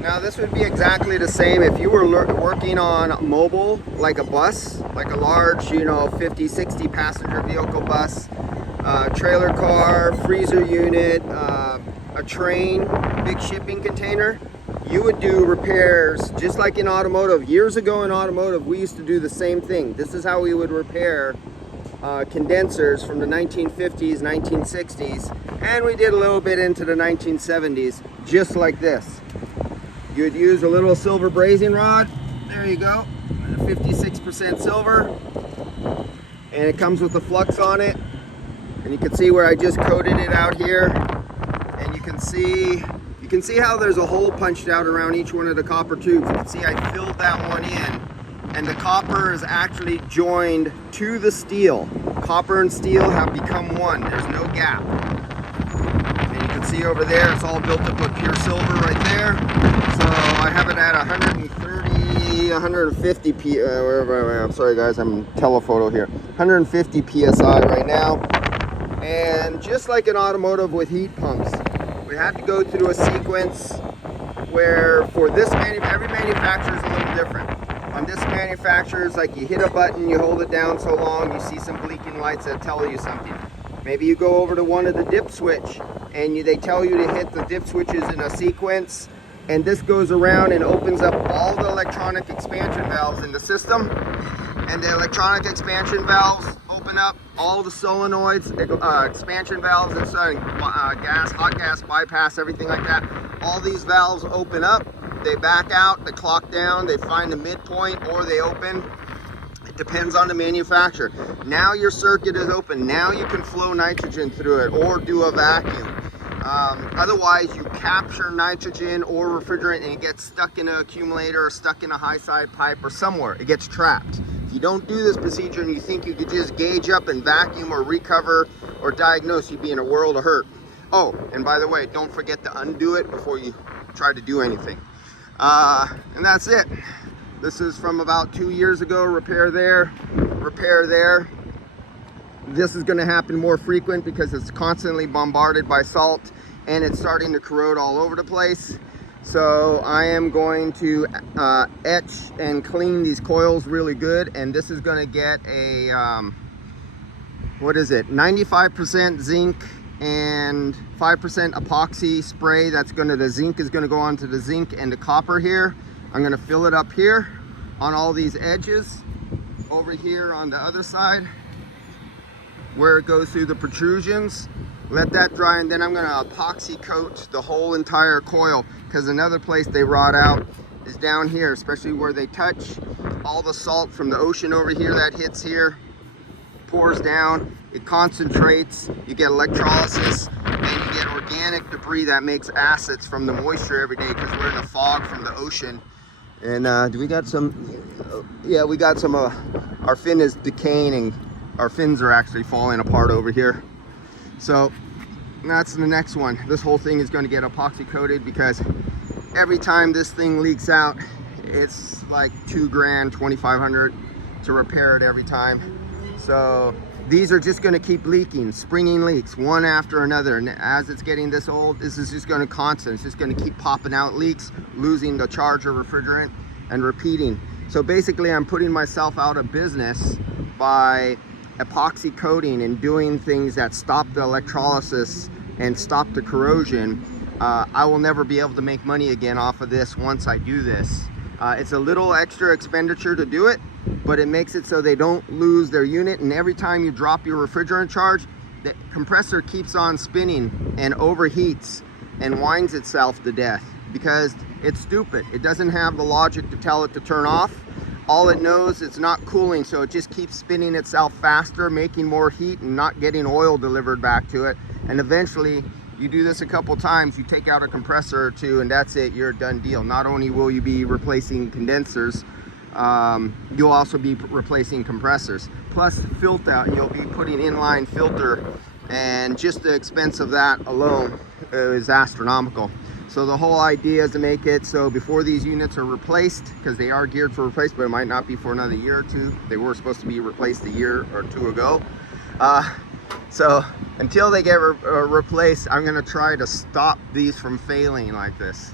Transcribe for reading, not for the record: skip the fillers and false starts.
Now this would be exactly the same if you were working on mobile, like a bus, like a large, 50, 60 passenger vehicle bus, trailer car, freezer unit, a train, big shipping container. You would do repairs just like in automotive. Years ago in automotive, we used to do the same thing. This is how we would repair condensers from the 1950s, 1960s, and we did a little bit into the 1970s, just like this. You would use a little silver brazing rod. There you go, 56% silver, and it comes with a flux on it. And you can see where I just coated it out here, and you can see how there's a hole punched out around each one of the copper tubes. You can see I filled that one in, and the copper is actually joined to the steel. Copper and steel have become one. There's no gap. And you can see over there, it's all built up with pure silver right there. So I have it at 130, 150 I'm sorry guys, I'm telephoto here. 150 PSI right now. And just like in automotive with heat pumps, we had to go through a sequence where for this every manufacturer is a little different. On this manufacturer, it's like you hit a button, you hold it down so long, you see some blinking lights that tell you something. Maybe you go over to one of the dip switch and they tell you to hit the dip switches in a sequence, and this goes around and opens up all the electronic expansion valves in the system, and the electronic expansion valves open up all the solenoids, expansion valves inside, hot gas bypass, everything like that. All these valves open up, they back out, they clock down, they find a midpoint, or they open. It depends on the manufacturer. Now your circuit is open. Now you can flow nitrogen through it or do a vacuum. Otherwise, you capture nitrogen or refrigerant and it gets stuck in an accumulator or stuck in a high side pipe or somewhere. It gets trapped. If you don't do this procedure and you think you could just gauge up and vacuum or recover or diagnose, you'd be in a world of hurt. Oh, and by the way, don't forget to undo it before you try to do anything. And that's it. This is from about 2 years ago. Repair there, repair there. This is going to happen more frequent because it's constantly bombarded by salt and it's starting to corrode all over the place. So I am going to etch and clean these coils really good, and this is going to get a 95% zinc and 5% epoxy spray. The zinc is going to go onto the zinc and the copper here. I'm going to fill it up here on all these edges, over here on the other side where it goes through the protrusions. Let that dry, and then I'm going to epoxy coat the whole entire coil, because another place they rot out is down here, especially where they touch. All the salt from the ocean over here that hits here pours down, it concentrates, you get electrolysis, and you get organic debris that makes acids from the moisture every day, because we're in a fog from the ocean. And we got some, yeah, we got some, our fin is decaying and our fins are actually falling apart over here. So that's the next one. This whole thing is going to get epoxy coated, because every time this thing leaks out, it's like $2 grand, $2,500 to repair it every time. So these are just going to keep leaking, springing leaks, one after another. And as it's getting this old, this is just going to constant. It's just going to keep popping out leaks, losing the charge of refrigerant, and repeating. So basically, I'm putting myself out of business by epoxy coating and doing things that stop the electrolysis and stop the corrosion. I will never be able to make money again off of this once I do this. It's a little extra expenditure to do it, but it makes it so they don't lose their unit. And every time you drop your refrigerant charge, the compressor keeps on spinning and overheats and winds itself to death, because it's stupid. It doesn't have the logic to tell it to turn off. All it knows, it's not cooling, so it just keeps spinning itself faster, making more heat and not getting oil delivered back to it. And eventually, you do this a couple times, you take out a compressor or two, and that's it, you're a done deal. Not only will you be replacing condensers, you'll also be replacing compressors. Plus filter, you'll be putting inline filter, and just the expense of that alone is astronomical. So the whole idea is to make it so before these units are replaced, because they are geared for replacement, but it might not be for another year or two. They were supposed to be replaced a year or two ago. So until they get replaced, I'm going to try to stop these from failing like this.